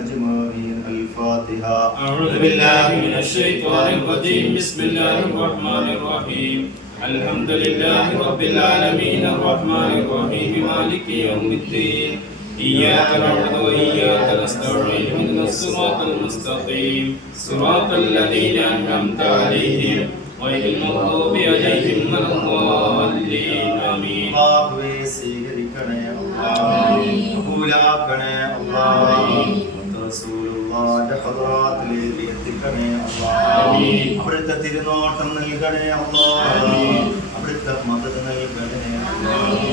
أجمعين. الفاتحة. أعوذ بالله من الشيطان الرجيم. بسم الله الرحمن الرحيم. الحمد لله رب العالمين الرحمن الرحيم مالك يوم الدين. إياك نعبد وإياك نستعين. اهدنا الصراط المستقيم صراط الذين أنعمت عليهم غير المغضوب عليهم ولا الضالين. آمين. അല്ലാഹുവേ സ്വീകരിക്കണേ അല്ലാഹ്, കബൂലാക്കണേ അല്ലാഹ്, റസൂലുള്ളാഹിന്റെ ഹദ്റാത്തിലേക്ക് എത്തിക്കണേ അല്ലാഹ്, അവിടുത്തെ തിരുനോട്ടം നൽകണേ അല്ലാഹ്, അവിടുത്തെ മദദ് നൽകണേ അല്ലാഹ്,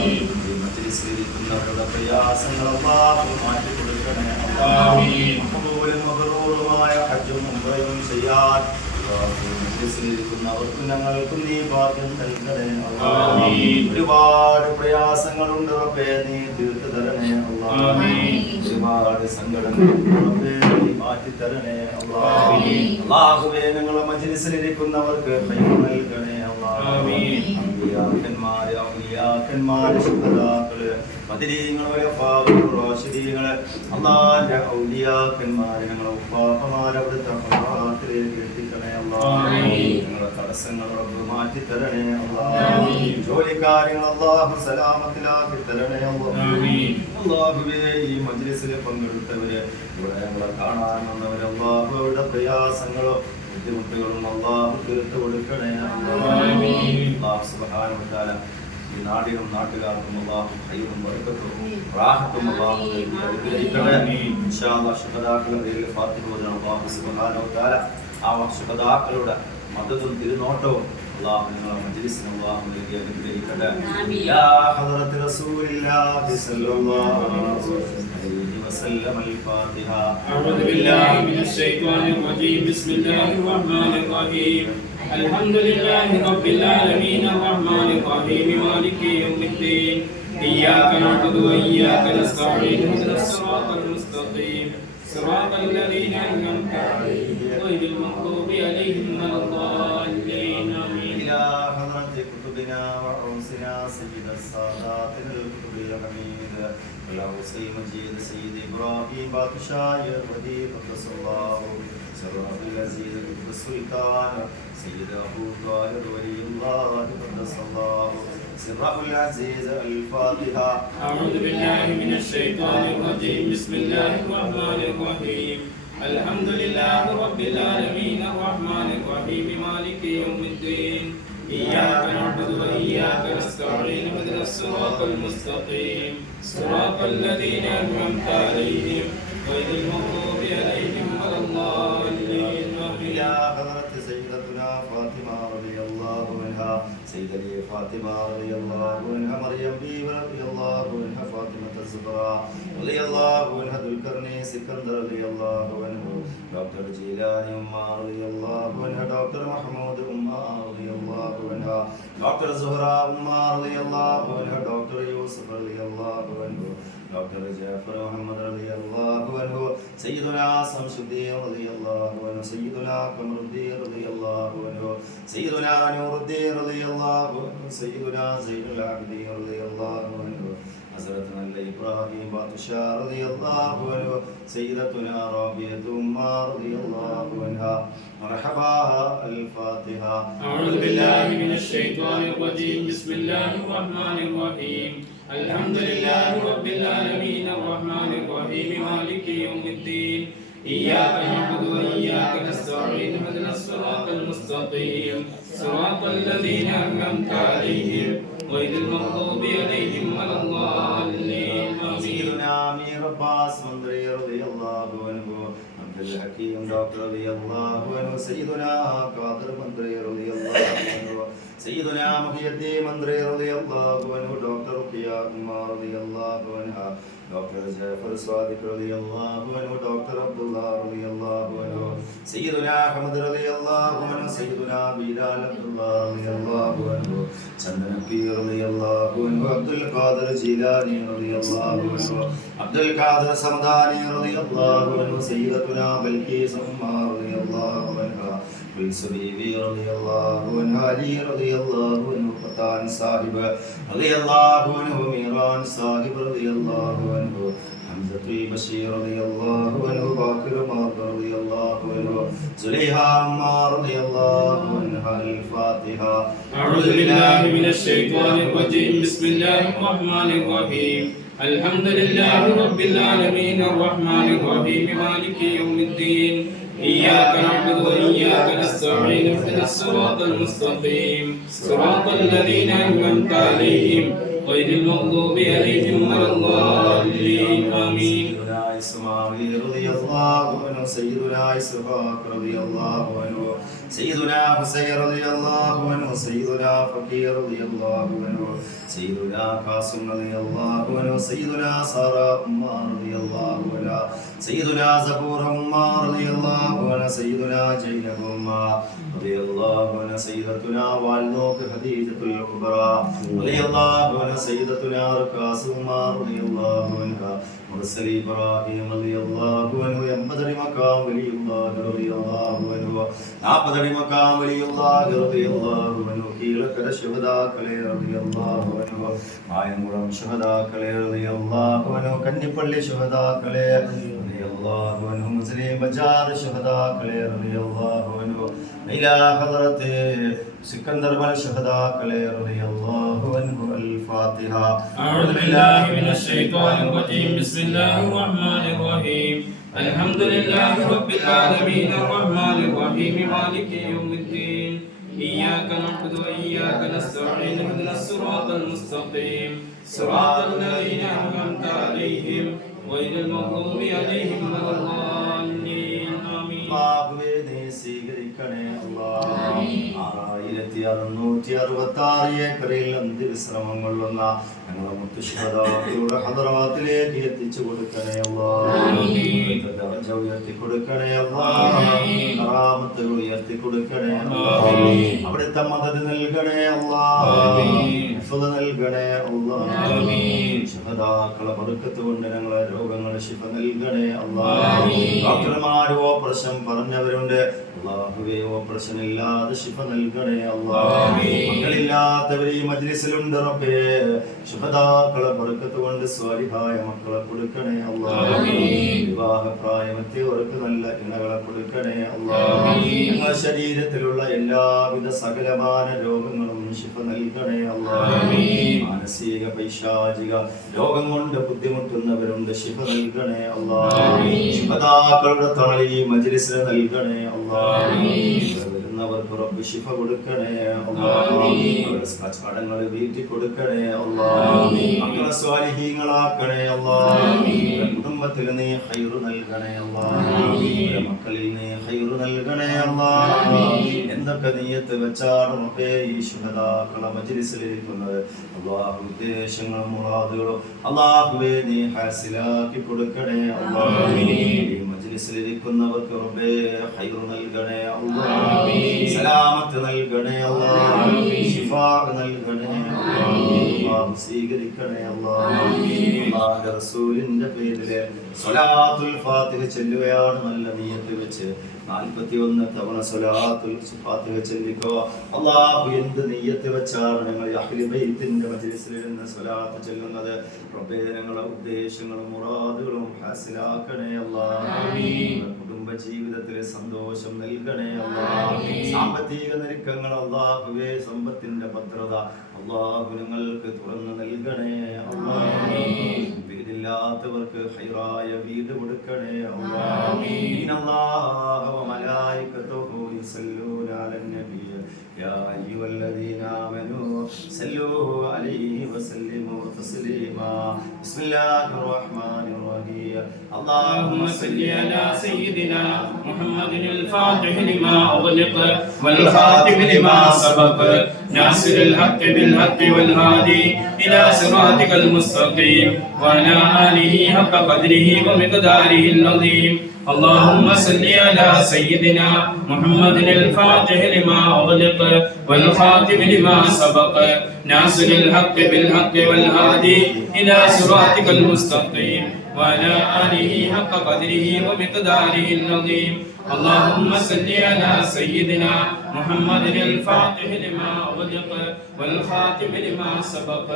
മജ്ലിസിലിരിക്കുന്നവരുടെ പ്രയാസങ്ങൾ അല്ലാഹു മാറ്റി കൊടുക്കണേ അല്ലാഹ്, മഖബൂലും മബ്റൂറുമായ ഹജ്ജും ഉംറയും ചെയ്യാൻ മജ്ലിസിലിരിക്കുന്നവർക്കും ഞങ്ങൾക്കും നീ ഭാഗ്യം നൽകണേ അല്ലാഹ്. ഒരുപാട് പ്രയാസങ്ങളുണ്ട് റബ്ബേ, നീ തീർത്തു തരണേ അല്ലാഹ്. ഒരുപാട് സങ്കടങ്ങളുണ്ട് റബ്ബേ, നീ മാറ്റി തരണേ അല്ലാഹ്. അല്ലാഹുവേ, ഞങ്ങളെ മജ്ലിസിലിരിക്കുന്നവർക്ക് ഖൈർ നൽകണേ അല്ലാഹ്. അമ്പിയാക്കന്മാര്, ഔലിയാക്കന്മാര്, ശുഹദാക്കള്, ബദരീങ്ങള്, വഫാഖുൽ റാഷിദീങ്ങള്, അല്ലാഹുവിന്റെ ഔലിയാക്കന്മാര്, ഞങ്ങളെ ഉപ്പാപ്പമാരെ അവിടുത്തെ ഹദ്റാത്തിലേക്ക് എത്തിക്കണേ അല്ലാഹ്. ഞങ്ങളുടെ തടസ്സങ്ങൾ റബ്ബ് മാറ്റി തരണേ അല്ലാഹ്. ജോലിക്കാര്യങ്ങൾ അല്ലാഹു സലാമത്തിലാക്കി തരണേ അല്ലാഹ്. അല്ലാഹുവേ, ഈ മജ്ലിസിൽ പങ്കെടുത്തവര്, ഇവിടെ ഞങ്ങളെ കാണാൻ വന്നവര്, അല്ലാഹുവിന്റെ പ്രയാസങ്ങളോ ബുദ്ധിമുട്ടുകളും അല്ലാഹു തീർത്തു കൊടുക്കണേ അല്ലാഹ്. അല്ലാഹു സുബ്ഹാനഹു വ തആല ഈ നാടിനും നാട്ടുകാർക്കും അല്ലാഹു ഖൈറും ബറക്കത്തും റാഹത്തും അല്ലാഹു നൽകി അനുഗ്രഹിക്കട്ടെ. ഇൻഷാ അല്ലാഹ് ശുഹദാക്കളുടെ പേരിൽ ഫാത്തിഹ ഓതണം. അല്ലാഹു സുബ്ഹാനഹു വ തആല ആ ശുഹദാക്കളുടെ മദദും തിരുനോട്ടവും അല്ലാഹു നിങ്ങളുടെ മജ്ലിസിനെ അല്ലാഹു നൽകി അനുഗ്രഹിക്കട്ടെ. യാ ഹദ്റത്ത് റസൂലില്ലാഹി സ്വല്ലല്ലാഹു അലൈഹി വസല്ലം. അൽ-ഫാത്തിഹ. أعوذ بالله من الشيطان الرجيم. بسم الله الرحمن الرحيم. الحمد لله رب العالمين الرحمن الرحيم مالك يوم الدين. إياك نعبد وإياك نستعين. اهدنا الصراط المستقيم صراط الذين أنعمت عليهم غير المغضوب عليهم ولا الضالين. آمين. إلى حضرة كتبنا وعروسنا سيد السادات الكتب الحميد العروسي مجيد سيد إبراهيم بادشاہ ودي قدس الله سره العزيز السلطان سيد أبو طاهر ولي الله قدس الله سره العزيز. الفاتحة. أعوذ بالله من الشيطان الرجيم. بسم الله الرحمن الرحيم. الحمد لله رب العالمين الرحمن الرحيم مالك يوم الدين. إياك نعبد وإياك نستعين. اهدنا الصراط المستقيم صراط الذين أنعمت عليهم غير المغضوب عليهم ولا الضالين. إلى حضرة سيدتنا فاطمة رضي الله عنها، سيدتي فاطمة رضي الله عنها، مريم بيبي رضي الله عنها، فاطمة الزهراء رضي الله عنها، ذو القرنين سكندر رضي الله عنه، دكتور جيلاني أمّا رضي الله عنها، دكتور محمود أمّا رضي الله عنها، دكتور زهراء أمّا رضي الله عنها، دكتور يوسف رضي الله عنه، دكتور جعفر محمد رضي الله عنه، سيدنا شمس الدين رضي الله عنه، سيدنا قمر الدين رضي الله عنه، سيدنا نور الدين رضي الله عنه، سيدنا زين العابدين رضي الله عنه، حضرتنا إبراهيم بادشاہ رضي الله عنه، سيدتنا رابعة أمّا رضي الله عنها. مرحبا. الفاتحة. أعوذ بالله من الشيطان الرجيم. بسم الله الرحمن الرحيم. الحمد لله رب العالمين الرحمن الرحيم مالك يوم الدين. إياك نعبد وإياك نستعين. اهدنا الصراط المستقيم صراط الذين أنعمت عليهم غير المغضوب عليهم ولا الضالين. سيدنا أمير عباس مندري رضي الله عنه، عبد الحكيم دكتور رضي الله عنه، سيدنا قادر مندري رضي الله عنه، سيدنا محي الدين مندري رضي الله عنه، دكتور رقية أمّا رضي الله عنها، دكتور جعفر صادق رضي الله عنه، دكتور عبد الله رضي الله عنه، سيدنا أحمد رضي الله عنه، سيدنا بلال عبد الله رضي الله عنه، چندن پیر رضي الله عنه، عبد القادر جيلاني رضي الله عنه، عبد القادر سمداني رضي الله عنه، سيدتنا بلقيس أمّا رضي الله عنها، بلسبيبي رضي الله عنه، علي رضي الله عنه، قطان صاحب رضي الله عنه، ميران صاحب رضي الله عنه، حمزة البشير رضي الله عنه باكر مار رضي الله عنه زليها عمار رضي الله عنها الفاتحة. أعوذ بالله من الشيطان الرجيم بسم الله الرحمن الرحيم الحمد لله رب العالمين الرحمن الرحيم مالك يوم الدين إياك نعبد وإياك نستعين اهدنا الصراط المستقيم صراط الذين أنعمت عليهم غير المغضوب عليهم ولا الضالين آمين. سيدنا إسماعيل رضي الله عنه سيدنا إسحاق رضي الله عنه سيدنا حسين رضي الله عنه سيدنا فقير رضي الله عنه سيدنا قاسم رضي الله عنه سيدنا سارة عمار رضي الله عنها سيدنا زبور عمار رضي الله عنه سيدنا زينب عمار رضي الله عنها سيدتنا والدوك خديجة الكبرى رضي الله عنها سيدتنا ركاس عمار رضي الله عنها مرسل إبراهيم رضي الله عنه ينبذل مقام ولي الله رضي الله عنه نعبذل مقام ولي الله رضي الله عنه كيلك شهداء كلي رضي الله عنه മായംകുളം ശുഹദാക്കളെ റളിയല്ലാഹു അൻഹു കന്നിപ്പള്ളി ശുഹദാക്കളെ റളിയല്ലാഹു അൻഹു മുസ്ലിം ബജാർ ശുഹദാക്കളെ റളിയല്ലാഹു അൻഹു ഇലാ ഹദറത്തെ സിക്കന്ദർ ബൻ ശുഹദാക്കളെ റളിയല്ലാഹു അൻഹു അൽ ഫാത്തിഹ. أعوذ بالله من الشيطان الرجيم بسم الله الرحمن الرحيم الحمد لله رب العالمين الرحمن الرحيم مالك يوم الدين إياك نعبد وإياك نستعين اهدنا الصراط المستقيم صراط الذين أنعمت عليهم غير المغضوب عليهم ولا الضالين آمين. അല്ലാഹുവേ നീ സ്വീകരിക്കണേ അല്ലാഹ്. 6666 ഏക്കറിൽ അന്ത്യവിശ്രമം കൊള്ളുന്ന ഞങ്ങളെ മുത്തുശുഹദാക്കളുടെ ഹദറവാത്തിലേക്ക് എത്തിച്ചു കൊടുക്കണേ അല്ലാഹ്. ദറജ ഉയർത്തി കൊടുക്കണേ അല്ലാഹ്. കറാമത്തുകൾ ഉയർത്തി കൊടുക്കണേ അല്ലാഹ്. അവിടുത്തെ മദദ് നൽകണേ അല്ലാഹ്. ഹിഫ്ദ് നൽകണേ അല്ലാഹ്. ശുഹദാക്കളെ ബർക്കത്ത് കൊണ്ട് ഞങ്ങളെ രോഗങ്ങളെ ശിഫ നൽകണേ അല്ലാഹ്. ഡോക്ടർമാർ ഓപ്പറേഷൻ പറഞ്ഞവരുണ്ട് അല്ലാഹുവേ ഓപ്പറേഷൻ ഇല്ലാതെ ശിഫ നൽകണേ അല്ലാഹ്. മക്കളില്ലാത്തവർ ഈ മജ്ലിസിലുണ്ട് റബ്ബേ ശുഹദാക്കളെ ബർക്കത്ത് കൊണ്ട് സ്വാലിഹായ മക്കളെ കൊടുക്കണേ അല്ലാഹ്. വിവാഹപ്രായമെത്തിയവർക്ക് നല്ല ഇണകളെ കൊടുക്കണേ അല്ലാഹ്. ഞങ്ങളുടെ ശരീരത്തിലുള്ള എല്ലാവിധ സകലമാന രോഗങ്ങളും ശിഫ നൽകണേ അല്ലാഹ്. മാനസിക പൈശാചിക രോഗം കൊണ്ട് ബുദ്ധിമുട്ടുന്നവരുണ്ട് ശിഫ നൽകണേ അല്ലാഹ്. ശുഹദാക്കളുടെ തണൽ ഈ മജ്ലിസിൽ നൽകണേ അല്ലാഹ്. വരുന്നവർക്ക് റബ്ബ് ശിഫ കൊടുക്കണേ അല്ലാഹ്. കടങ്ങൾ വീട്ടി കൊടുക്കണേ അല്ലാഹ്. മക്കളെ സ്വാലിഹീങ്ങളാക്കണേ അല്ലാഹ്. കുടുംബത്തിൽ നീ ഖൈറ് നൽകണേ അല്ലാഹ്. മക്കളിൽ നീ ഖൈറ് നൽകണേ അല്ലാഹ്. എന്തൊക്കെ നിയ്യത്ത് വെച്ചാണ് റബ്ബേ ഈ ശുഹദാക്കളെ മജ്ലിസിൽ ഇരിക്കുന്നത് അല്ലാഹു ഉദ്ദേശങ്ങളും മുറാദുകളും അല്ലാഹുവേ നീ ഹാസിലാക്കി കൊടുക്കണേ അല്ലാഹ്. ഈ മജ്ലിസിൽ ഇരിക്കുന്നവർക്ക് റബ്ബേ ഖൈറ് നൽകണേ അല്ലാഹ്. സലാമത്ത് നൽകണേ അല്ലാഹ്. ശിഫാ നൽകണേ അല്ലാഹ്. സ്വീകരിക്കണേ അല്ലാഹ്. അല്ലാഹുവിന്റെ റസൂലിന്റെ പേരില് സ്വലാത്തുൽ ഫാത്തിഹ ചൊല്ലുകയാണ് നല്ല നിയ്യത്ത് വെച്ച് 41 തവണ സ്വലാത്തുൽ ഫാത്തിഹ ചൊല്ലിക്കോ. അല്ലാഹു എന്ത് നിയ്യത്ത് വെച്ചാണ് ഞങ്ങൾ അഹ്ലു ബൈത്തിന്റെ മജ്ലിസിൽ ഇരുന്ന് സ്വലാത്ത് ചൊല്ലുന്നത് റബ്ബേ ഞങ്ങളുടെ ഉദ്ദേശങ്ങളും മുറാദുകളും ഹാസിലാക്കണേ അല്ലാഹ്. കുടുംബ ജീവിതത്തിൽ സന്തോഷം നൽകണേ അല്ലാഹ്. സാമ്പത്തിക ഞെരുക്കങ്ങൾ അല്ലാഹുവേ സമ്പത്തിന്റെ ഭദ്രത അല്ലാഹു ഞങ്ങൾക്ക് തുറന്നു നൽകണേ അല്ലാഹ്. വീടില്ലാത്തവർക്ക് ഹൈറായ വീട് കൊടുക്കണേ അല്ലാഹ്. ഇന്നല്ലാഹ വമലായികതുഹു യുസല്ലൂന അലൻ നബി യാ അയ്യുഹല്ലദീന ആമനൂ സല്ലൂ അലൈഹി വസല്ലിമു തസ്ലീമാ. ബിസ്മില്ലാഹിർ റഹ്മാനിർ റഹീം. اللهم صل على سيدنا محمد الفاتح لما أغلق والخاتم لما سبق ناصر الحق بالحق والهادي إلى صراطك المستقيم وعلى آله حق قدره ومقداره العظيم. اللهم صل على سيدنا محمد الفاتح لما أغلق والخاتم لما سبق ناصر الحق بالحق والهادي إلى صراطك المستقيم وعلى آله حق قدره ومقداره العظيم. اللهم صل على سيدنا محمد الفاتح لما أغلق والخاتم لما سبق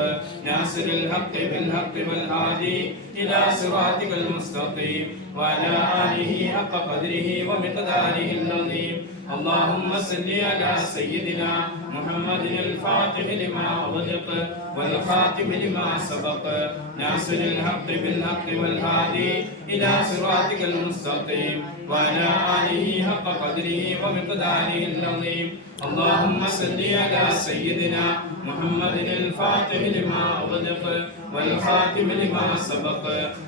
ناصر الحق بالحق والهادي إلى صراطك المستقيم وعلى آله حق قدره ومقداره العظيم. اللهم صل على سيدنا محمد الفاتح لما أغلق والخاتم لما سبق ناصر الحق بالحق والهادي إلى صراطك المستقيم وعلى آله حق قدره ومقداره العظيم. اللهم صل على سيدنا محمد الفاتح لما أغلق والخاتم لما سبق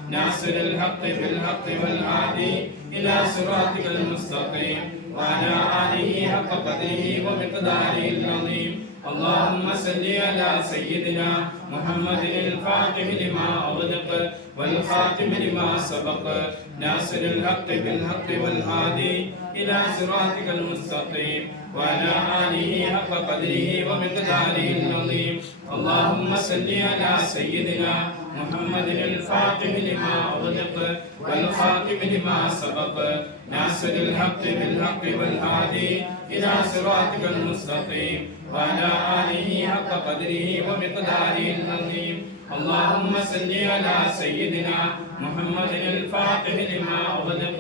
ناصر الحق بالحق والهادي إلى صراطك المستقيم وعلى آله حق قدره ومقداره العظيم. اللهم صل على سيدنا محمد الفاتح لما أغلق والخاتم لما سبق ناصر الحق بالحق والهادي إلى صراطك المستقيم وعلى آله حق قدره ومقداره العظيم. اللهم صل على سيدنا محمد الفاتح لما أغلق والخاتم لما سبق ناصر الحق بالحق والهادي إلى صراطك المستقيم وعلى آله حق قدره ومقداره العظيم. اللهم صل على سيدنا محمد الفاتح لما أغلق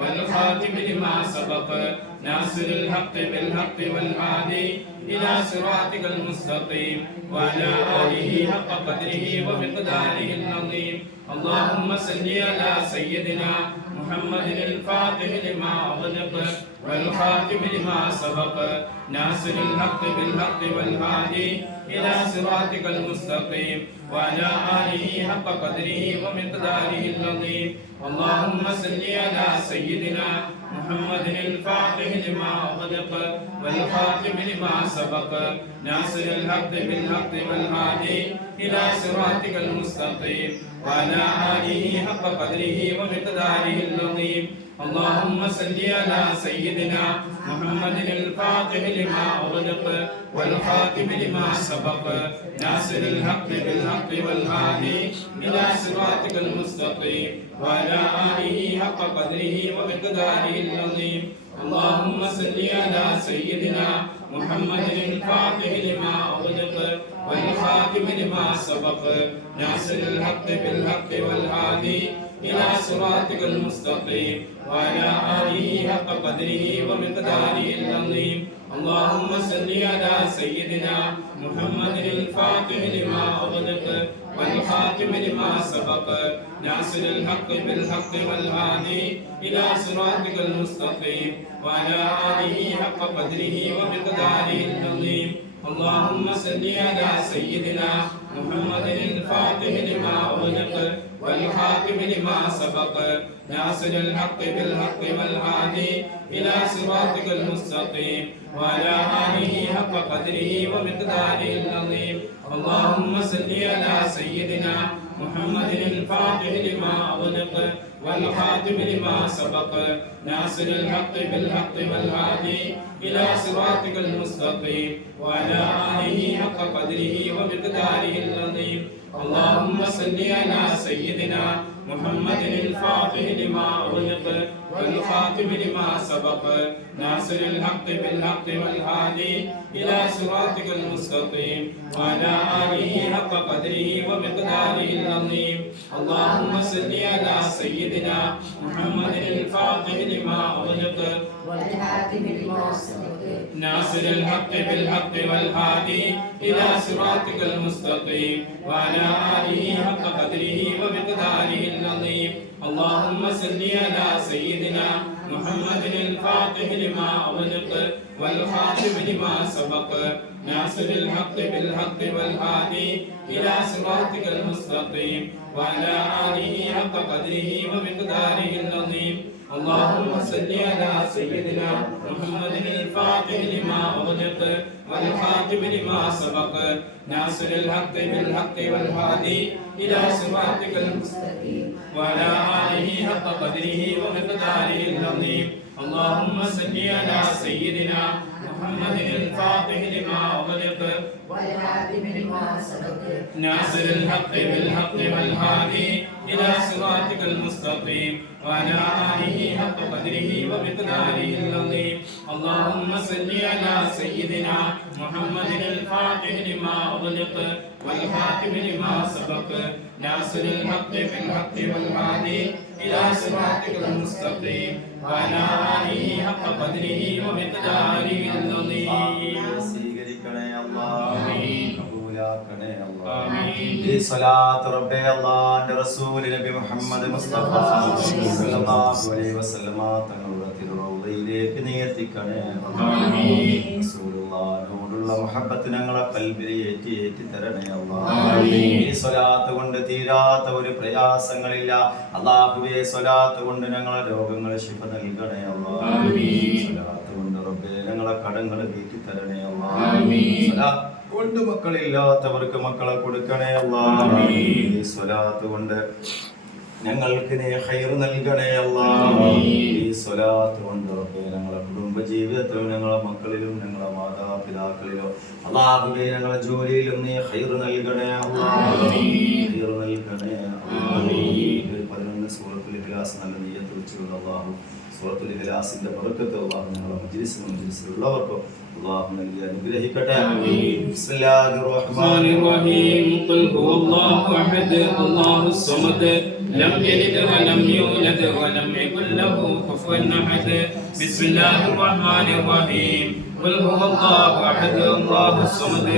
والخاتم لما سبق ناصر الحق بالحق والهادي إلى صراطك المستقيم وعلى آله حق قدره ومقداره العظيم. اللهم صل على سيدنا محمد الفاتح لما أغلق والخاتم لما سبق ناصر الحق بالحق والهادي إلى صراطك المستقيم وعلى آله حق قدره ومقداره العظيم. اللهم صل على سيدنا محمد الفاتح لما أغلق والخاتم لما سبق ناصر الحق بالحق والهادي إلى صراطك المستقيم وعلى آله حق قدره ومقداره العظيم. اللهم صل على سيدنا محمد الفاتح لما أغلق والخاتم لما سبق ناصر الحق بالحق والهادي إلى صراطك المستقيم وعلى آله حق قدره ومقداره العظيم. اللهم صل على سيدنا محمد الفاتح لما أغلق والخاتم لما سبق ناصر الحق بالحق والهادي إلى صراطك المستقيم وعلى آله حق قدره ومقداره العظيم. اللهم صل على سيدنا محمد الفاتح لما أغلق والخاتم لما سبق ناصر الحق بالحق والهادي إلى صراطك المستقيم وعلى آله حق قدره ومقداره العظيم. اللهم صل على سيدنا محمد الفاتح لما أغلق والخاتم لما سبق ناصر الحق بالحق والهادي إلى صراطك المستقيم وعلى آله حق قدره ومقداره العظيم. اللهم صل على سيدنا محمد الفاتح لما أغلق والخاتم لما سبق ناصر الحق بالحق والهادي إلى صراطك المستقيم وعلى آله حق قدره ومقداره العظيم. اللهم صل على سيدنا محمد الفاتح لما أغلق والخاتم لما سبق ناصر الحق بالحق والهادي إلى صراطك المستقيم وعلى آله حق قدره ومقداره العظيم. اللهم صل على سيدنا محمد الفاتح لما أغلق والخاتم لما سبق ناصر الحق بالحق والهادي إلى صراطك المستقيم وعلى آله حق قدره ومقداره العظيم. اللهم صل على سيدنا محمد الفاتح لما أغلق والخاتم لما سبق ناصر الحق بالحق والهادي إلى صراطك المستقيم وعلى آله حق قدره ومقداره العظيم. اللهم صل على سيدنا محمد الفاتح لما أغلق والخاتم لما سبق ناصر الحق بالحق والهادي إلى صراطك المستقيم وعلى آله حق قدره ومقداره العظيم. اللهم صل على سيدنا محمد الفاتح لما أغلق والخاتم لما سبق ناصر الحق بالحق والهادي إلى صراطك المستقيم وعلى آله حق قدره ومقداره العظيم اللهم صل على سيدنا محمد الفاتح لما أغلق والخاتم لما سبق ناصر الحق بالحق والهادي إلى صراطك المستقيم وعلى آله حق قدره ومقداره العظيم സ്വീകരിക്കണേ അല്ലാഹ് കബൂലാക്കണേ അല്ലാഹ് ആമീൻ ഈ സ്വലാത്ത് റബ്ബേ അല്ലാഹുവിന്റെ റസൂൽ നബി മുഹമ്മദ് മുസ്തഫ സല്ലല്ലാഹു അലൈഹി വസല്ലമ തങ്ങളുടെ തിരുറൗളയിലേക്ക് നീ എത്തിക്കണേ ആമീൻ റസൂലുള്ളാഹിനോടുള്ള മുഹബ്ബത്ത് ഞങ്ങളെ ഖൽബിൽ ഏറ്റി തരണേ അല്ലാഹ് ആമീൻ ഈ സ്വലാത്ത് കൊണ്ട് തീരാത്ത ഒരു പ്രയാസങ്ങളില്ല അല്ലാഹുവേ സ്വലാത്ത് കൊണ്ട് ഞങ്ങളെ രോഗങ്ങൾ ശിഫ നൽകണേ അല്ലാഹ് ആമീൻ സ്വലാത്ത് കൊണ്ട് റബ്ബേ ഞങ്ങളെ കടങ്ങൾ വീട്ടി തരണേ അല്ലാഹ് ആമീൻ സ്വലാത്ത് കൊണ്ട് മക്കളില്ലാത്തവർക്ക് മക്കളെ കൊടുക്കണേ അല്ലാഹ് ആമീൻ ഈ സ്വലാത്ത് കൊണ്ട് ഞങ്ങൾക്ക് നീ ഖൈർ നൽകണേ അല്ലാഹ് ആമീൻ ഈ സ്വലാത്ത് കൊണ്ട് റബ്ബേ ഞങ്ങളെ കുടുംബ ജീവിതത്തിലും ഞങ്ങളെ മക്കളിലും ഞങ്ങളെ മാതാപിതാക്കളിലും അല്ലാഹുവേ ഞങ്ങളെ ജോലിയിലും നീ ഖൈർ നൽകണേ അല്ലാഹ് ആമീൻ ഖൈർ നൽകണേ ആമീൻ 11 സൂറത്തുൽ ഇഖ്ലാസ് നല്ല നിയ്യത്ത് വെച്ചുകൊണ്ട് അല്ലാഹു സൂറത്തുൽ ഇഖ്ലാസിന്റെ ബറക്കത്ത് അല്ലാഹു ഞങ്ങളെ മജ്ലിസിലുള്ളവർക്കും അല്ലാഹു നൽകി അനുഗ്രഹിക്കട്ടെ ബിസ്മില്ലാഹിർ റഹ്മാനിർ റഹീം قل هو الله أحد الله الصمد لم يلد ولم يولد ولم يكن له كفوا أحد بسم الله الرحمن الرحيم قل هو الله أحد الله الصمد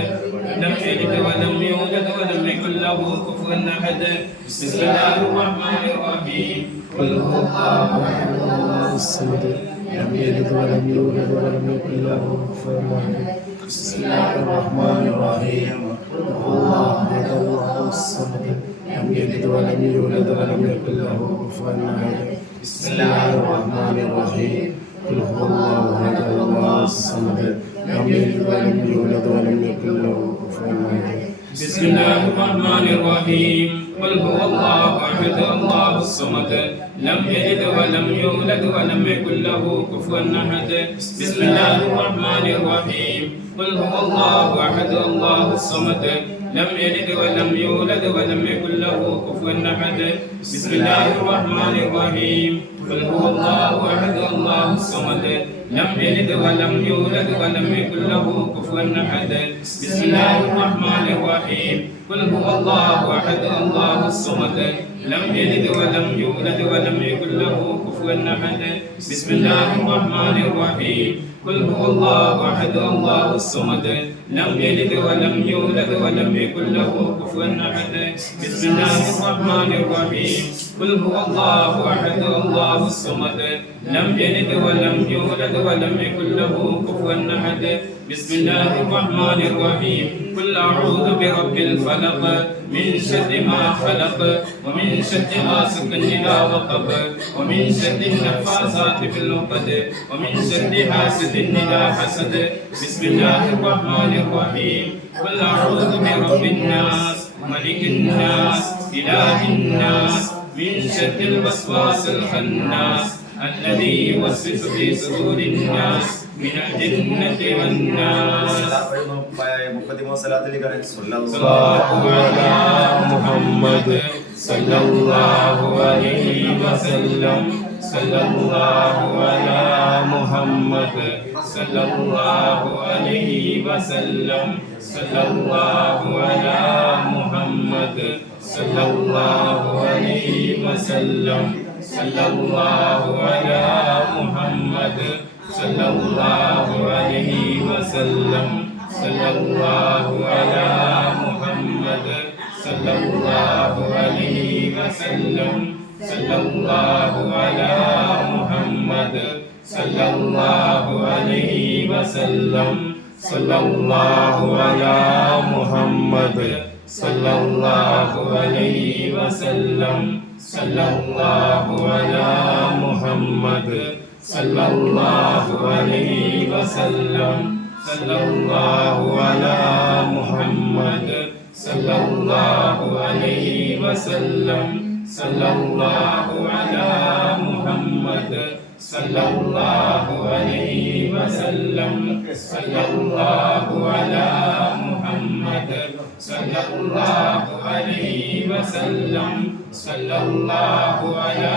لم يلد ولم يولد ولم يكن له كفوا أحد بسم الله الرحمن الرحيم قل هو الله أحد الله الصمد لم يلد ولم يولد ولم يكن له كفوا أحد بسم الله الرحمن الرحيم قل هو الله أحد الله الصمد لم يلد ولم يولد ولم يكن له كفوا أحد بسم الله الرحمن الرحيم قل هو الله أحد الله الصمد لم يلد ولم يولد ولم يكن له كفوا أحد بسم الله الرحمن الرحيم قل هو الله أحد الله الصمد لم يلد ولم يولد ولم يكن له كفوا أحد بسم الله الرحمن الرحيم قل هو الله أحد الله الصمد لم يلد ولم يولد ولم يكن له كفوا أحد بسم الله الرحمن الرحيم قل هو الله أحد الله الصمد لم يلد ولم يولد ولم يكن له كفوا أحد بسم الله الرحمن الرحيم قل هو الله أحد الله الصمد لم يلد ولم يولد ولم يكن له كفوا أحد بسم الله الرحمن الرحيم قل هو الله أحد الله الصمد لم يلد ولم يولد ولم يكن له كفوا أحد بسم الله الرحمن الرحيم قل هو الله أحد الله الصمد لم يلد ولم يولد ولم يكن له كفوا أحد بسم الله الرحمن الرحيم قل أعوذ برب الفلق من شر ما خلق ومن شر غاسق إذا وقب ومن شر النفاثات في العقد ومن شر حاسد إذا حسد بسم الله الرحمن الرحيم قل أعوذ برب الناس ملك الناس إله الناس من شر الوسواس الخناس الذي يوسوس في صدور الناس من الجنة والناس صلى الله على محمد صلى الله عليه وسلم صلى الله على محمد صلى الله عليه وسلم صلى الله على محمد صلى الله عليه وسلم صلى الله على محمد صلى الله عليه وسلم صلى الله على محمد صلى الله عليه وسلم صلى الله على محمد صلى الله عليه وسلم صلى الله على محمد صلى الله عليه وسلم صلى الله على محمد صلى الله عليه وسلم صلى الله على محمد صلى الله عليه وسلم صلى الله على محمد صلى الله عليه وسلم സല്ലല്ലാഹു അലാ മുഹമ്മദ് സല്ലല്ലാഹു അലൈഹി വസല്ലം സല്ലല്ലാഹു അലാ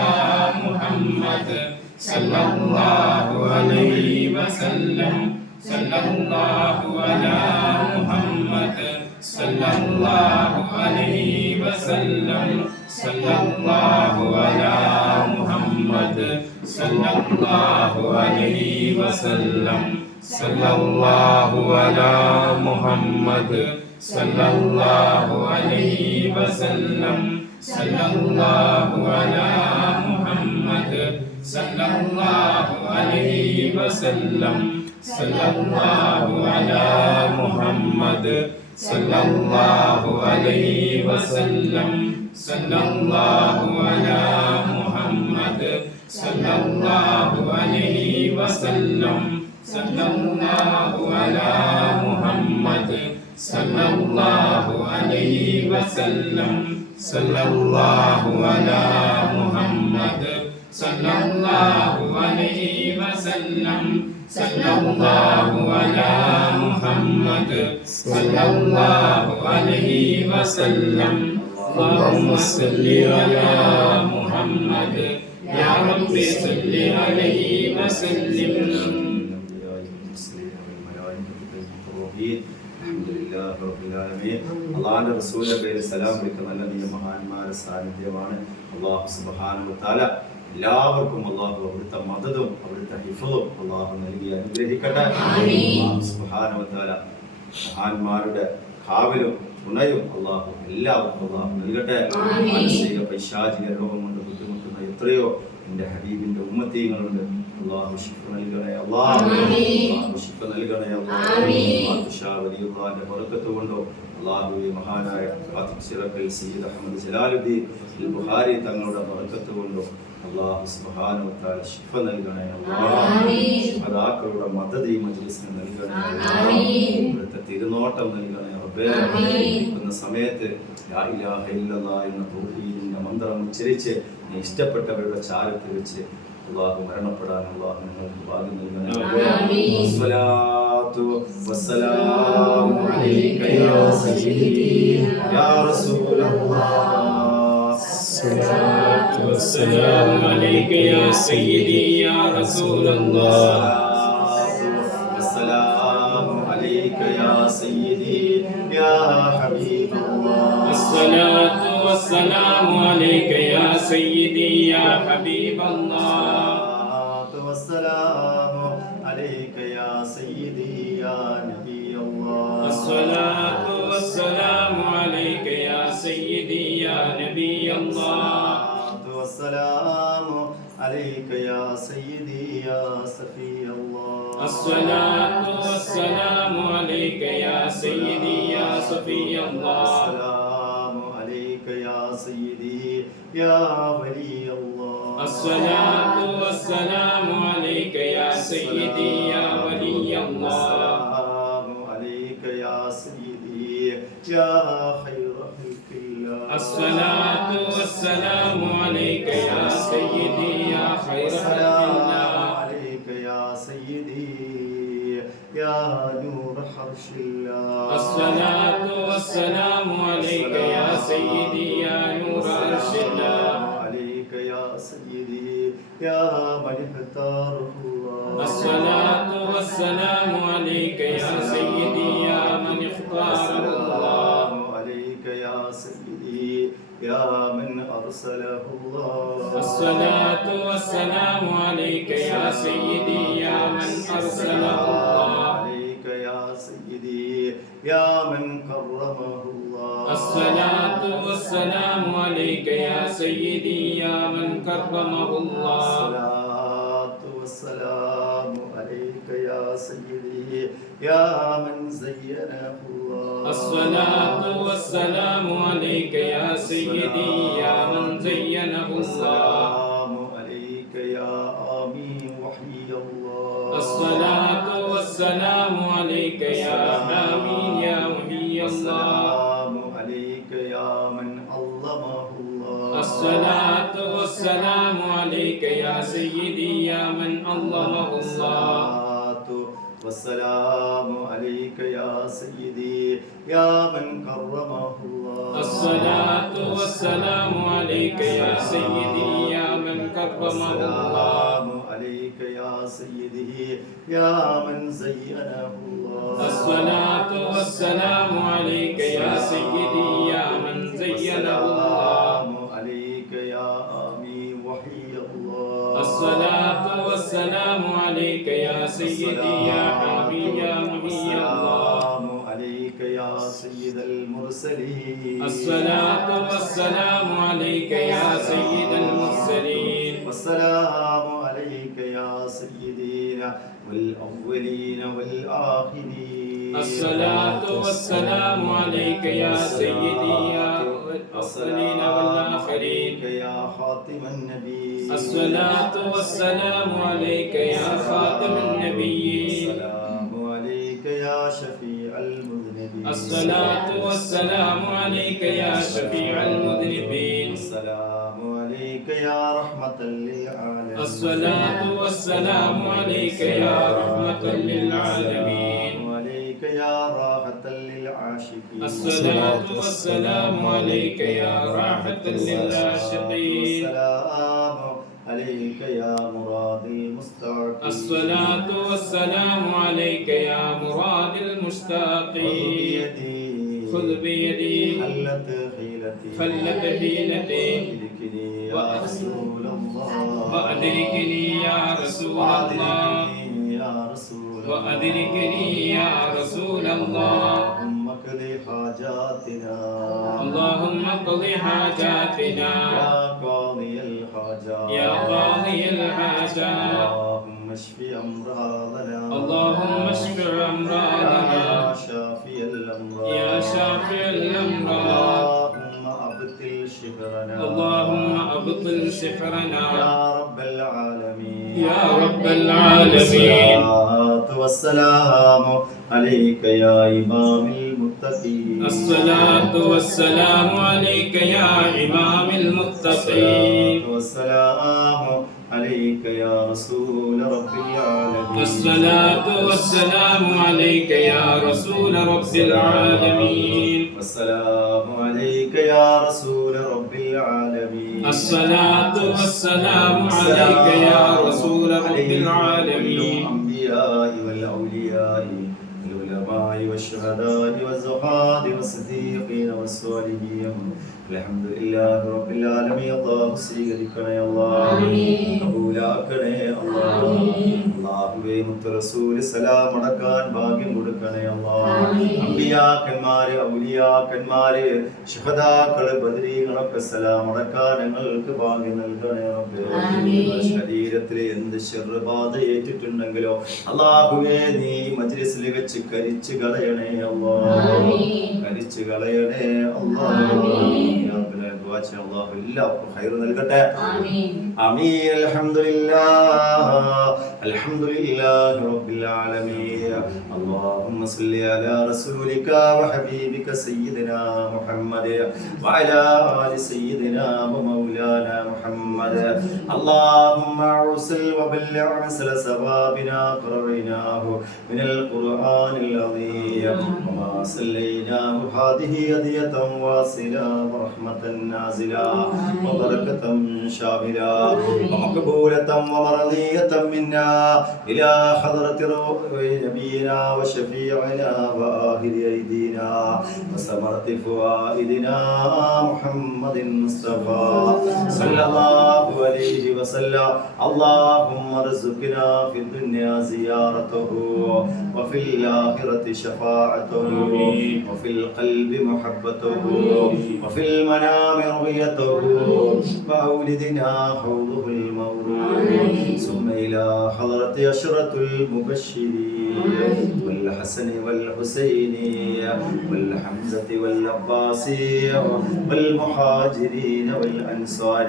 മുഹമ്മദ് സല്ലല്ലാഹു അലൈഹി വസല്ലം സല്ലല്ലാഹു അലാ മുഹമ്മദ് സല്ലല്ലാഹു അലൈഹി വസല്ലം സല്ലല്ലാഹു അലാ മുഹമ്മദ് സല്ലല്ലാഹു അലൈഹി വസല്ലം സല്ലല്ലാഹു അലാ മുഹമ്മദ് സല്ലല്ലാഹു അലൈഹി വസല്ലം സല്ലല്ലാഹു അലാ മുഹമ്മദ് സല്ലല്ലാഹു അലൈഹി വസല്ലം സല്ലല്ലാഹു അലാ മുഹമ്മദ് സല്ലല്ലാഹു അലൈഹി വസല്ലം സല്ലല്ലാഹു അലാ മുഹമ്മദ് സല്ലല്ലാഹു അലൈഹി വസല്ലം സല്ലല്ലാഹു അലാ മുഹമ്മദ് സല്ലല്ലാഹു അലൈഹി വസല്ലം സല്ലല്ലാഹു അലാ മുഹമ്മദ് സല്ലല്ലാഹു അലൈഹി വസല്ലം സല്ലല്ലാഹു അലാ മുഹമ്മദ് സല്ലല്ലാഹു അലൈഹി വസല്ലം اللهم صل على محمد يا رب صل عليه وسلم അള്ളാഹുവിന്റെ റസൂലിന്റെ പേരിൽ സലാം വിളിക്കുന്ന നല്ല നീ മഹാന്മാരുടെ സാന്നിധ്യമാണ്. അള്ളാഹു സുബ്ഹാനഹു വ തആല എല്ലാവർക്കും അള്ളാഹു അവിടുത്തെ മദദും അവിടുത്തെ ഹിഫ്ളും അള്ളാഹു നൽകി അനുഗ്രഹിക്കട്ടെ. അള്ളാഹു സുബ്ഹാനഹു വ തആല മഹാന്മാരുടെ കാവലും തുണയും അള്ളാഹു എല്ലാവർക്കും അള്ളാഹു നൽകട്ടെ. മാനസിക പൈശാചിക രോഗം കൊണ്ട് ബുദ്ധിമുട്ടുന്ന എത്രയോ എൻ്റെ ഹബീബിന്റെ ഉമ്മത്തീങ്ങളുണ്ട്. അള്ളാഹു ശിഫ നൽകണേ അള്ളാഹു ശിഫ നൽകണേ അള്ളാഹുവിന്റെ ബറക്കത്ത് കൊണ്ടോ അള്ളാഹുവെ മഹാനായ ഫാത്തിഹ് സയ്യിദ് അഹ്മദ് ജലാലുദ്ദീൻ അൽ ബുഖാരി തങ്ങളുടെ ബറക്കത്ത് കൊണ്ടോ അള്ളാഹു സുബ്ഹാനഹു വ തആല ശിഫ നൽകണേ അള്ളാഹു. അതാക്കളുടെ മദദ് ഈ മജ്ലിസിന് നൽകണേ അള്ളാഹു. ഇവിടുത്തെ തിരുനോട്ടം നൽകണേ റബ്ബേ. എന്ന സമയത്ത് ലാ ഇലാഹ ഇല്ലല്ലാഹ് എന്ന തൗഹീദിന്റെ മന്ത്രം ഉച്ചരിച്ച് നീ ഇഷ്ടപ്പെട്ടവരുടെ ചാരത്ത് വെച്ച് അള്ളാഹു മരണപ്പെടാൻ അള്ളാഹു നിങ്ങൾക്ക് ഭാഗ്യം നൽകണേ. വസ്സലാത്തു വസ്സലാമു അലൈക യാ സയ്യിദി യാ റസൂലല്ലാഹ്. സ്വലാത്തു വസ്സലാമു അലൈക യാ സയ്യിദി യാ റസൂലല്ലാഹ്. വസ്സലാമു അലൈക യാ സയ്യിദി യാ ഹബീബല്ലാഹ്. الصلاة والسلام عليك يا سيدي يا حبيب الله. والسلام عليك يا سيدي يا نبي الله. الصلاة والسلام عليك يا سيدي يا نبي الله. والسلام عليك يا سيدي يا صفي الله. الصلاة والسلام عليك يا سيدي يا صفي الله. السلام عليك يا سيدي يا ولي الله. الصلاة والسلام عليك يا سيدي يا ولي الله. السلام عليك يا سيدي يا خير خلق الله. الصلاة والسلام عليك يا سيدي يا خير خلق الله. عليك يا سيدي يا نور حرش الله. الصلاة والسلام عليك يا سيدي يا نور عرش الله. عليك يا سيدي يا من اختاره الله. الصلاة والسلام عليك يا سيدي يا من اختاره الله. عليك يا سيدي يا من أرسله الله. الصلاة والسلام عليك يا سيدي يا من أرسله الله. عليك يا سيدي يا من كرمه الله. الصلاة والسلام عليك يا سيدي يا من كرمه الله. الصلاة والسلام عليك يا سيدي يا من زينه الله. الصلاة والسلام عليك يا سيدي يا من زينه الله. السلام عليك يا آمين وحي الله. الصلاة والسلام عليك يا آمين يا ولي الله. السلام عليك يا من علمه الله. الصلاة والسلام عليك يا سيدي يا من علمه الله. الصلاة والسلام عليك يا سيدي يا من كرمه الله. الصلاة والسلام عليك يا سيدي يا من كرمه الله. السلام عليك يا سيدي يا من زينه الله. الصلاة والسلام عليك يا سيدي يا من زينه الله. عليك يا آمي وحي الله. الصلاة والسلام عليك يا سيدي يا حبيبي يا محيي الله. عليك يا سيد المرسلين. الصلاة والسلام عليك يا سيد المرسلين. والسلام عليك يا سيدنا والأولين والآخرين. الصلاة والسلام عليك يا سيدي يا الأولين والآخرين. يا خاتم النبي. الصلاة والسلام عليك يا خاتم النبيين. السلام عليك يا شفيع المذنبين. الصلاة والسلام عليك يا شفيع المذنبين. السلام عليك يا رحمة للعالمين. الصلاة والسلام عليك يا رحمة للعالمين. عليك يا راحة للعاشقين. الصلاة والسلام عليك يا راحة للعاشقين. السلام عليك يا مراد المستعقين. الصلاة والسلام عليك يا مراد المشتاقين. خذ بيدي حلت حيلتي. خلت حيلتي أدركني يا رسول الله. وأدركني يا رسول الله. يا رسول الله. وأدركني يا رسول الله. اللهم اقض حاجاتنا. اللهم اقض حاجاتنا يا قاضي الحاجات. يا قاضي الحاجات. اللهم اشف أمراضنا. اللهم اشف أمراضنا يا شافي الأمراض. يا شافي الأمراض. اللهم أبطل شفرنا. اللهم أبطل سحرنا يا رب العالمين. يا رب العالمين. الصلاة والسلام عليك يا إمام المتقين. الصلاة والسلام عليك يا إمام المتقين. الصلاة والسلام عليك يا رسول رب العالمين. الصلاة والسلام عليك يا رسول رب العالمين. والسلام عليك يا رسول رب العالمين. الصلاة والسلام عليك يا رسول رب العالمين. الأنبياء والأولياء والعلماء والشهداء والزهاد والصديقين والصالحين. الحمد لله رب العالمين. الله സ്വീകരിക്കണേ അല്ലാഹ്. കബൂലാക്കണേ അല്ലാഹ്. അല്ലാഹുവേ മുത്ത് റസൂൽ സലാം അടക്കാൻ ഭാഗ്യം കൊടുക്കണേ അല്ലാഹ്. അമ്പിയാക്കന്മാര് ഔലിയാക്കന്മാര് ശുഹദാക്കള് ബദരീകളൊക്കെ സലാം അടക്കാൻ ഞങ്ങൾക്ക് ഭാഗ്യം നൽകണേ റബ്ബേ. ശരീരത്തിൽ എന്ത് ശർറ് ബാധ ഏറ്റിട്ടുണ്ടെങ്കിലോ അല്ലാഹുവേ നീ മജ്ലിസിൽ വെച്ച് കരിച്ചു കളയണേ അല്ലാഹ്. കരിച്ചു കളയണേ അല്ലാഹ്. الله എല്ലാവർക്കും ഖൈർ നൽകട്ടെ. ആമീൻ. അൽഹംദുലില്ലാഹി റബ്ബിൽ ആലമീൻ. اللهم صل على رسولك وحبيبك سيدنا محمد وعلى آل سيدنا ومولانا محمد. اللهم ارسل وبلغ مثل ثوابنا قررناه من القرآن العظيم وما صليناه هذه هدية واصلة ورحمة نازلة وبركة شاملة ومقبولة ومرضية منا إلى حضرة نبينا وشفيعنا وآخر أيدينا وثمرة فوائدنا محمد المصطفى صلى الله عليه وسلم. اللهم ارزقنا في الدنيا زيارته وفي الآخرة شفاعته وفي القلب محبته وفي المنام رؤيته وأولدنا حوضه المورود ثم إلى حضرة أشرة المبشرين والحسن والحسين والحمزة والعباس والمهاجرين والأنصار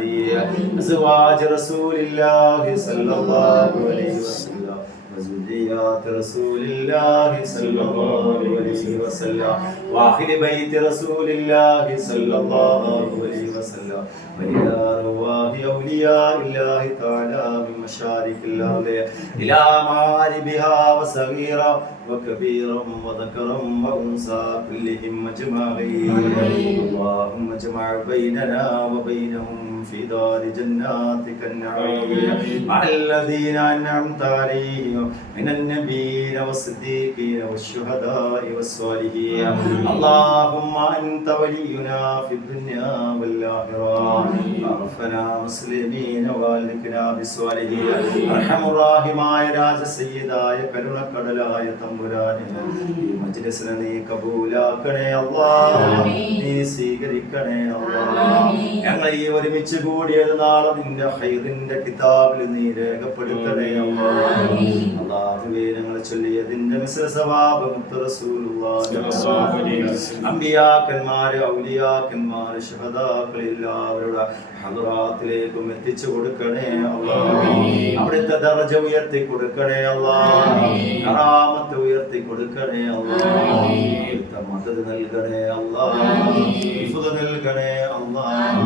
أزواج رسول الله صلى الله عليه وسلم وذريات رسول الله صلى الله عليه وسلم وآخر بيت رسول الله صلى الله عليه وسلم وإلى أرواح أولياء الله تعالى من مشارق الأرض إلى مغاربها وصغيرا وكبيرا وذكرا وأنثى كلهم أجمعين اللهم اجمع بيننا وبينهم في دار جناتك النعيم مع الذين أنعمت عليهم من النبيين والصديقين والشهداء والصالحين اللهم أنت ولينا في الدنيا والآخرة توفنا مسلمين والحقنا بالصالحين أرحم الراحمين രാജ സയ്യിദായ കരുണക്കടലായ തമ്പുരാനെ ഈ മജ്‌ലിസിനെ നീ കബൂലാക്കണേ അല്ലാഹ് നീ സ്വീകരിക്കണേ അല്ലാഹ് ഞങ്ങൾ ഈ ഒരുമിച്ച് കൂടിയത് നാളെ നിന്റെ ഖൈറിന്റെ കിതാബിൽ നീ രേഖപ്പെടുത്തണേ അല്ലാഹ് അല്ലാഹുവേ ഞങ്ങൾ ചൊല്ലിയതിന്റെ മിസ്ല സവാബ് മുത്ത് റസൂലുള്ളാഹി അംബിയാക്കന്മാര് ഔലിയാക്കന്മാര് ശുഹദാക്കൾ എല്ലാവരുടെ ഹദറാത്തിലേക്കും എത്തിച്ചു കൊടുക്കണേ അല്ലാഹ് അവിടുത്തെ ദർജ ഉയർത്തി കൊടുക്കണേ അല്ലാഹ് കറാമത്ത് ഉയർത്തി കൊടുക്കണേ അല്ലാഹ് മദദ് നൽകണേ അല്ലാഹ് ഹിഫ്ദ് നൽകണേ അല്ലാഹ്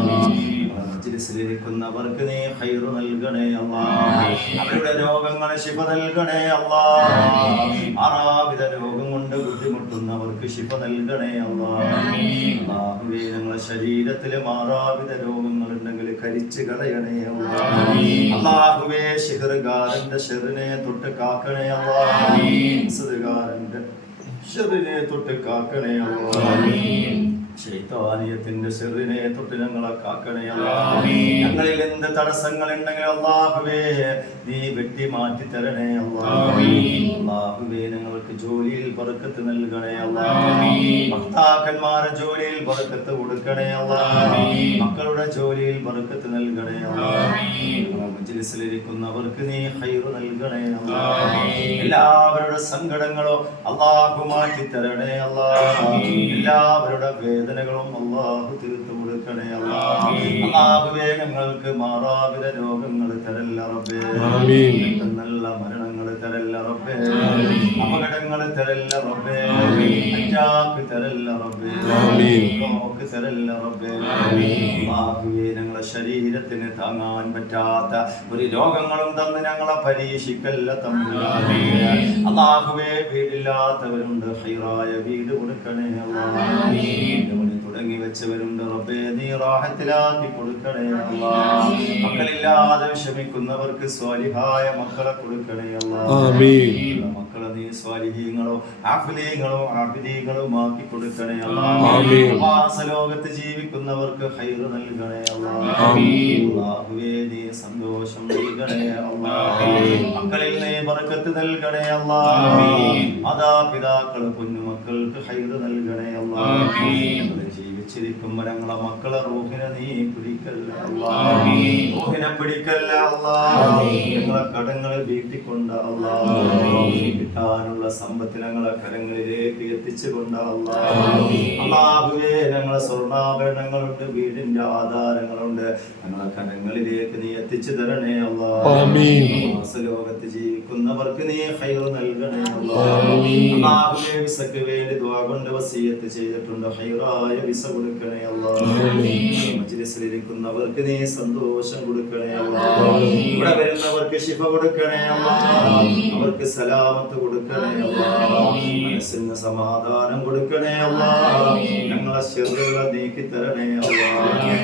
മജ്‌ലിസിലിരിക്കുന്നവർക്ക് നീ ഖൈർ നൽകണേ അല്ലാഹ് അവരുടെ രോഗങ്ങളെ ശിഫ നൽകണേ അല്ലാഹ് ആറാവിധ രോഗം കൊണ്ട് ബുദ്ധിമുട്ടുന്നവർക്ക് ശിഫ നൽകണേ അല്ലാഹ് അല്ലാഹുവേ ഞങ്ങളുടെ ശരീരത്തിലെ മാറാവിധ രോഗങ്ങൾ ഉണ്ടെങ്കിൽ കരിച്ചു കളയണേ അല്ലാഹ് അല്ലാഹുവേ ശിഹ്റുകാരന്റെ ശർറിനെ തൊട്ട് കാക്കണേ അല്ലാഹ് ഹസ്ദുകാരന്റെ ശർറിനെ തൊട്ട് കാക്കണേ അല്ലാഹ് ശൈത്താനിയത്തിന്റെ ശർറിനെ തൊട്ട് ഞങ്ങളെ കാക്കണേ അല്ലാഹ് ഞങ്ങളിൽ എന്ത് തടസ്സങ്ങൾ ഉണ്ടെങ്കിൽ അല്ലാഹുവേ നീ വെട്ടി മാറ്റി തരണേ അല്ലാഹ് അല്ലാഹുവേ ഞങ്ങൾക്ക് ജോലിയിൽ ബർക്കത്ത് നൽകണേ അല്ലാഹ് ഭർത്താക്കന്മാരുടെ ജോലിയിൽ ബർക്കത്ത് കൊടുക്കണേ അല്ലാഹ് മക്കളുടെ ജോലിയിൽ ബർക്കത്ത് നൽകണേ അല്ലാഹ് മജ്‌ലിസിലിരിക്കുന്നവർക്ക് നീ ഖൈർ നൽകണേ അല്ലാഹ് എല്ലാവരുടെ സങ്കടങ്ങളോ അല്ലാഹു മാറ്റി തരണേ അല്ലാഹ് എല്ലാവരുടെ വേദനകളും അല്ലാഹു തീർത്തു കൊടുക്കണേ അല്ലാഹ് അല്ലാഹുവേ ഞങ്ങൾക്ക് മാറാവിധ രോഗങ്ങൾ തരല്ല റബ്ബേ ആമീൻ നല്ല മരണങ്ങൾ തരല്ല റബ്ബേ അപകടങ്ങൾ തരല്ല റബ്ബേ അറ്റാക്ക് തരല്ല റബ്ബേ ആമീൻ നോക്ക് തരല്ല റബ്ബേ അല്ലാഹുവേ ഞങ്ങളുടെ ശരീരത്തിന് താങ്ങാൻ പറ്റാത്ത ഒരു രോഗങ്ങളും തന്ന് ഞങ്ങളെ പരീക്ഷിക്കല്ല തമ്പുരാനേ അല്ലാഹുവേ വീടില്ലാത്തവരുണ്ട് ഖൈറായ വീട് കൊടുക്കണേ അല്ലാഹ് തുടങ്ങി വെച്ചവരുണ്ട് റബ്ബേ നീ റാഹത്തിലാക്കി കൊടുക്കണേ അല്ലാഹ് മക്കളില്ലാതെ വിഷമിക്കുന്നവർക്ക് സ്വാലിഹായ മക്കളെ കൊടുക്കണേ അല്ലാഹ് ആമീൻ മക്കളെ നീ സ്വാലിഹീങ്ങളോ ആഫിലീങ്ങളോ ആബിദീങ്ങളോ ആക്കി കൊടുക്കണേ അല്ലാഹ് ആമീൻ വാസലോകത്ത് ജീവിക്കുന്നവർക്ക് ഖൈർ നൽകണേ അല്ലാഹ് ആമീൻ അല്ലാഹുവേ നീ സന്തോഷം നൽകണേ അല്ലാഹ് മക്കളിൽ നീ ബർക്കത്ത് നൽകണേ അല്ലാഹ് ആമീൻ മാതാപിതാക്കൾ കുഞ്ഞുമക്കൾക്ക് ഖൈർ നൽകണേ അല്ലാഹ് ആമീൻ ജീവിച്ചിരിക്കുമ്പോൾ ഞങ്ങളെ മക്കളെ റൂഹിനെ നീ പിടിക്കല്ല അല്ലാഹ് റൂഹിനെ പിടിക്കല്ല അല്ലാഹ് ഞങ്ങളെ കടങ്ങൾ വീട്ടിക്കൊണ്ട് അല്ലാഹ് കിട്ടാനുള്ള സമ്പത്ത് ഞങ്ങളെ കരങ്ങളിലേക്ക് എത്തിച്ചുകൊണ്ട് അല്ലാഹ് അല്ലാഹുവേ ഞങ്ങളെ സ്വർണ്ണാഭരണങ്ങളുണ്ട് വീടിന്റെ ആധാരങ്ങളുണ്ട് ഞങ്ങളെ കരങ്ങളിലേക്ക് നീ എത്തിച്ചു തരണേ അല്ലാഹ് ആമീൻ വാസലോകത്ത് ജീവിക്കുന്നവർക്ക് നീ ഖൈർ നൽകണേ അല്ലാഹ് അല്ലാഹുവേ വിസക്ക് വേണ്ടി ദുആ കൊണ്ട് വസിയത്ത് ചെയ്തിട്ടുണ്ട് ഖൈറായ വിസ കൊടുക്കണേ അല്ലാഹ് മജ്‌ലിസിലിരിക്കുന്നവർക്ക് നീ സന്തോഷം കൊടുക്കണേ അല്ലാഹ് ഇവിടെ വരുന്നവർക്ക് ശിഫ കൊടുക്കണേ അല്ലാഹ് അവർക്ക് സലാമത്ത് കൊടുക്കണേ അല്ലാഹ് മനസ്സിന് സമാധാനം കൊടുക്കണേ അല്ലാഹ് ഞങ്ങളെ ശത്രുക്കളെ നീക്കി തരണേ അല്ലാഹ്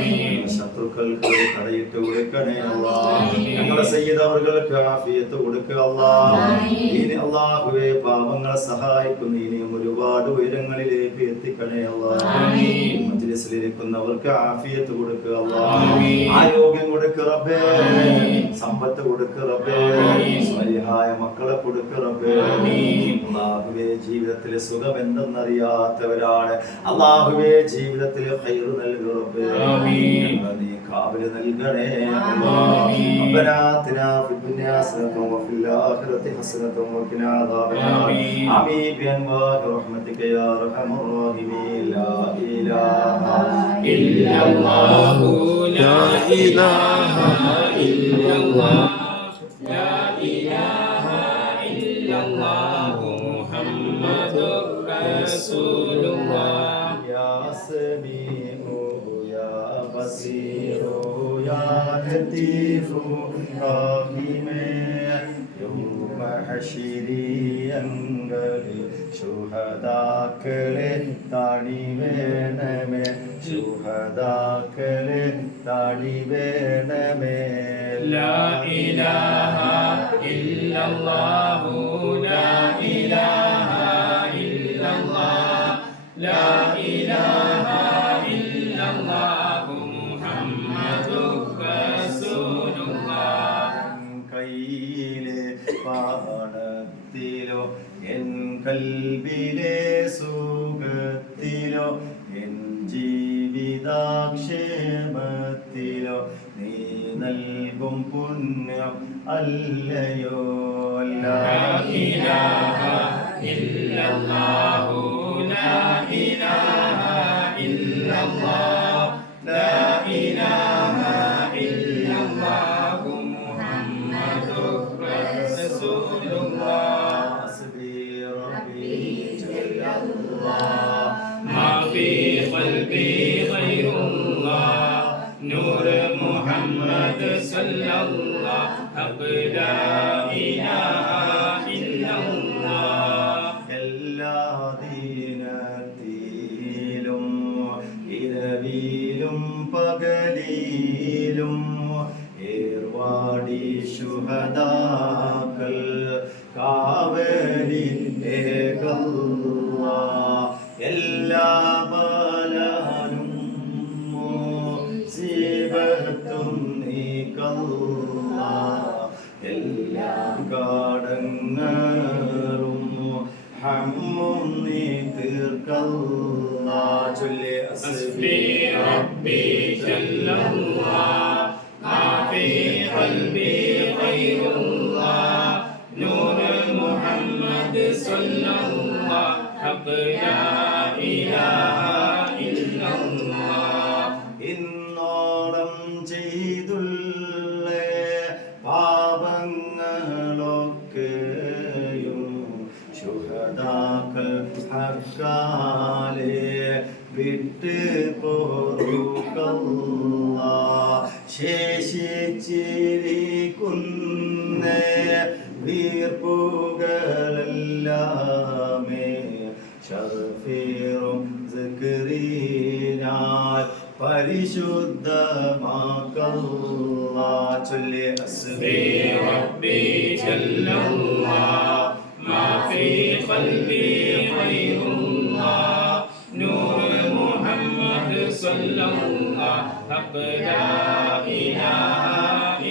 ശത്രുക്കൾക്ക് തടയിട്ട് കൊടുക്കണേ അല്ലാഹ് ഞങ്ങളെ സയ്യിദ് അവർക്ക് ആഫിയത്ത് കൊടുക്കുക അല്ലാഹ് ഇനി അല്ലാഹുവേ പാപങ്ങളെ സഹായിക്കുന്ന ഇനിയും ഒരുപാട് ഉയരങ്ങളിലേക്ക് എത്തിക്കണേ അല്ലാഹ് മജ്‌ലിസിലിരിക്കുന്നവർക്ക് ആഫിയത്ത് കൊടുക്കുക അല്ലാഹ് ആരോഗ്യം കൊടുക്കുക റബ്ബേ സമ്പത്ത് കൊടുക്കുക റബ്ബേ സ്വലിഹായ മക്കളെ കൊടുക്കുക റബ്ബേ അല്ലാഹുവേ ജീവിതത്തിൽ സുഖം എന്തെന്നറിയാത്തവരാണ് അല്ലാഹുവേ ജീവിതത്തിൽ ഖൈർ നൽകുക റബ്ബേ നീ കാബില് നൽകണേ അല്ലാഹ് റബ്ബനാ ആതിനാ ഫിദ്ദുനിയാ ഹസനതൻ വഫിൽ ആഖിറതി ഹസനതൻ വഖിനാ അദാബന്നാർ ആമീൻ ബിഅൻവാഇ റഹ്മതിക യാ അർഹമർ റഹീമീൻ ലാ ഇലാഹ ഇല്ലല്ലാഹു ലാ ഇലാഹ ഇല്ലല്ലാഹ് ലാ ഇലാഹ ഇല്ലല്ലാഹു മുഹമ്മദുർ റസൂലുള്ളാഹ് യാ സമീഉ യാ ബസീറു റഹീമേ ഹശിരിയങ്ങളിൽ ശുഹദാക്കളെ താണി വേണമേ ശുഹദാക്കളെ താണി വേണമേ ലാ ഇലാഹ ഇല്ലല്ലാഹു ലാ ഇലാഹ ഇല്ലല്ലാഹ് ലാ ഇലാഹ ഇല്ലല്ലാഹു മുഹമ്മദുർ റസൂലുള്ളാഹ് കയ്യിലെ പാടത്തിലോ എൻ കൽബിലെ സുഖത്തിലോ എൻ ജീവിതാക്ഷേമത്തിലോ നീ നൽകും പുണ്യം അല്ലയോ ലാ ഇലാഹ ഇല്ലല്ലാഹു ലാ ഇലാഹ ഇല്ലല്ലാഹ് ലാ ഇലാഹ ഇല്ലല്ലാഹു മുഹമ്മദുർ റസൂലുള്ളാഹ് ഹസ്ബി റബ്ബി ജല്ലല്ലാഹ് മാ ഫീ ഖൽബി ഗൈറുല്ലാഹ് നൂർ മുഹമ്മദ് സല്ലല്ലാഹ് ഹഖ് ലാ ഇലാഹ ഇല്ലല്ലാഹ് എല്ലാ ദീനത്തിലും ഇരവിലും പകലിലും ഏർവാടി ശുഹദാക്കൾ കാവലിൽ എല്ലാ ബലാനും ജീവത്തും നീക്കല്ല എല്ലാ കാടങ്ങളും ഹമ്മും നീ തീർക്കല്ല ചൊല്ലി ഹസ്ബി റബ്ബി ജല്ലല്ലാഹ് മാ ഫീ ഖൽബി ഗൈറുല്ലാഹ് നൂർ മുഹമ്മദ് സല്ലല്ലാഹ് ഹഖ് ലാ ഇലാഹ ഇല്ലല്ലാഹ് ഇന്നോളം ചെയ്തുള്ള പാപങ്ങളൊക്കെയും ശുഹദാക്കൾ ഹക്കാലെ വിട്ട് പോറുകല്ല ശേഷിച്ചിരിക്കുന്ന വീർപ്പുകളെല്ലാമേ ഷർഫീറും സിക്റിനാൽ പരിശുദ്ധമാക്കല്ല ചൊല്ലി ഹസ്ബി റബ്ബി ജല്ലല്ലാഹ് മാ ഫീ ഖൽബി ഗൈറുല്ലാഹ് നൂർ മുഹമ്മദ് സല്ലല്ലാഹ് ഹഖ് ലാ ഇലാഹ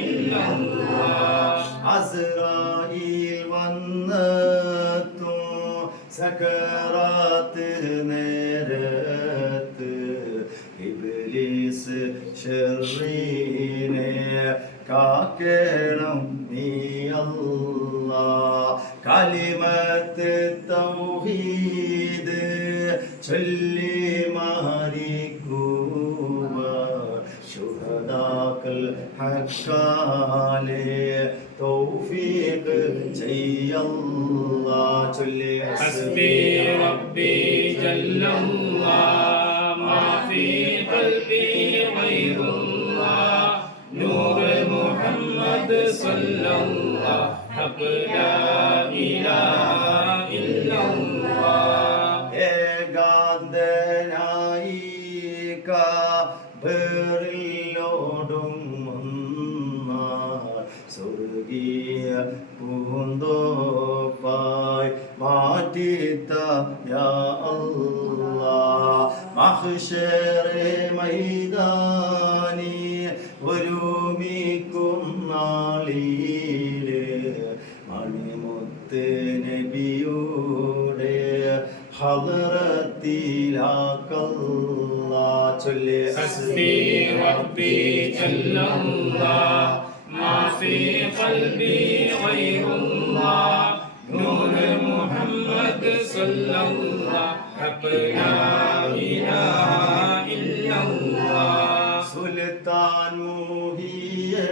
ഇല്ലല്ലാഹ് അസ്റായീൽ വന്നെത്തും സകറാത്ത് നേരത്ത് ഇബ്ലീസ് ശർറീനെ കാക്കണം നീ അല്ലാഹ് കലിമത്ത് തൗഹീദ് ചൊല്ലി മാറിക്കുക ശുഹദാക്കൾ ഹക്കാലെ തൗഫീഖ് ചെയ്യല്ലാഹ് ചൊല്ലി ഹസ്ബി റബ്ബി ജല്ലല്ലാഹ് മാ ഫീ ഖൽബി ഗൈറുല്ലാഹ് നൂർ മുഹമ്മദ് സല്ലല്ലാഹ് ഹഖ് ലാ ഇലാഹ ഇല്ലല്ലാഹ് ഏകാന്തനായി കാബറിലോടും സ്വർഗീയ പൂന്തോപ്പായി മാറ്റിത്ത യാ അല്ലാഹ് മഹ്ശറെ മൈതാനി ഒരുമിക്കും നാളിലെ മണിമുത്ത് നബിയുടെ ഹളറത്തിലാക്കല്ലാഹ് ചൊല്ലി ഹസ്ബി റബ്ബി ജല്ലല്ലാഹ് മാ ഫീ ഖൽബി ഗൈറുല്ലാഹ് നൂർ മുഹമ്മദ് സല്ലല്ലാഹ് ഹഖ് ലാ ഇലാഹ ഇല്ലല്ലാഹ് സുൽത്താൻ മുഹിയദ്ദീൻ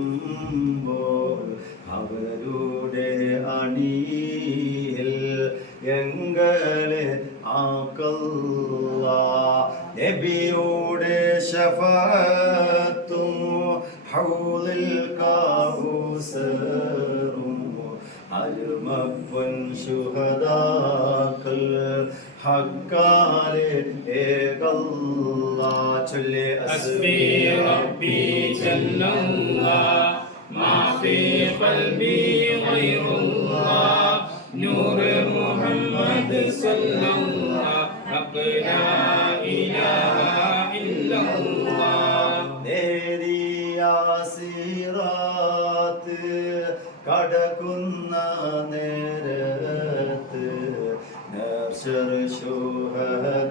കൊടിയുമായെത്തുമ്പോൾ അവരുടെ അണിയിൽ എങ്ങളെ ആക്കല്ലാഹ് നബിയുടെ ശഫാഅത്ത് شفاعة حوض الكوثر അരുമപ്പൻ ശുഹദാക്കൾ ഹക്കാലെ ഏകല്ലാ ചൊല്ലി ഹസ്ബി റബ്ബി ജല്ലല്ലാഹ് മാ ഫീ ഖൽബി ഗൈറുല്ലാഹ് നൂർ മുഹമ്മദ് സല്ലല്ലാഹു ലാ ഇലാഹ ഇല്ലല്ലാഹ് നേരിയ സിറാത്ത് കടക്കുന്ന നേരത്ത് നർശർ ശുഹദാക്കൾ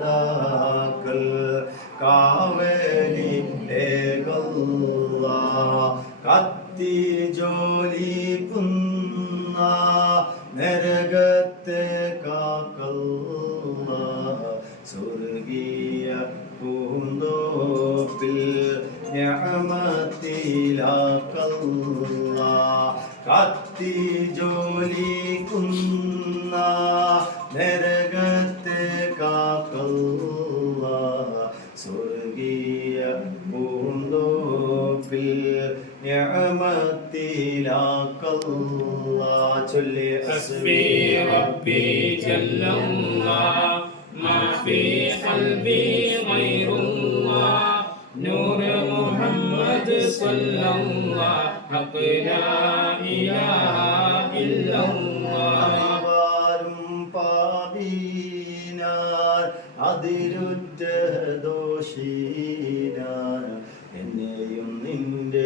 കാവലി ഏകല്ലാഹ് കത്തി ജോലിക്കുന്ന നരകത്തെ കാക്കല്ലാഹ് സ്വർഗീയ പൂന്തോപ്പിൽ നിഅമത്തിലാക്കല്ലാഹ് കത്തി ജോലിക്കുന്ന നരകത്തെ കാക്കല്ലാഹ് സ്വർഗീയ പൂന്തോപ്പിൽ നിഅമത്തിലാക്കല്ലാഹ് ചൊല്ലി ഹസ്ബി റബ്ബി ജല്ലല്ലാഹ് മാ ഫീ ഖൽബി ഗൈറുല്ലാഹ് നൂർ മുഹമ്മദ് സല്ലല്ലാഹു ലാ ഇലാഹ ഇല്ലല്ലാഹ് ആരും പാപീനാൻ അതിരുറ്റ ദോഷീനാൻ എന്നെയും നിന്റെ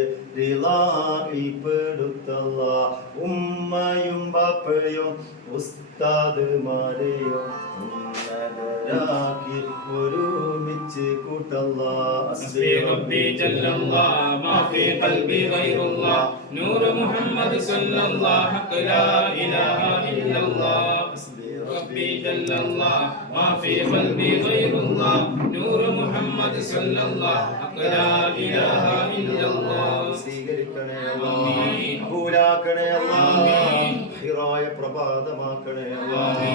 റിളായിൽപ്പെടുത്തല്ല ഉമ്മയും ബാപ്പയും ഉസ്താദുമാരെയും ഉന്നതരാക്കി ഒരുമിച്ച് കൂട്ടല്ല ഹസ്ബി റബ്ബി ജല്ലല്ലാഹ് മാ ഫീ ഖൽബി ഗൈറുല്ലാഹ് നൂർ മുഹമ്മദ് സല്ലല്ലാഹു ലാ ഇലാഹ ഇല്ലല്ലാഹ് ربي جل الله ما في قلبي غير الله نور محمد صلى الله لا إله إلا الله സ്വീകരിക്കണേ അല്ലാഹ് കബൂലാക്കണേ അല്ലാഹ് ഖൈറായ പ്രഭാതമാക്കണേ അല്ലാഹ്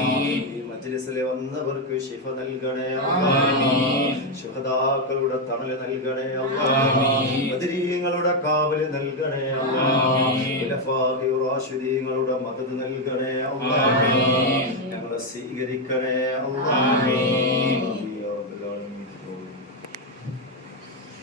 ഈ മജ്ലിസിൽ വന്നവർക്ക് ശിഫ നൽകണേ അല്ലാഹ് ശുഹദാക്കളുടെ തണൽ നൽകണേ അല്ലാഹ് ബദരീങ്ങളുടെ കാവൽ നൽകണേ അല്ലാഹ് ഖുലഫാഇ റാഷിദീങ്ങളുടെ മദദ് നൽകണേ അല്ലാഹ് ഞങ്ങളെ സ്വീകരിക്കണേ അല്ലാഹ്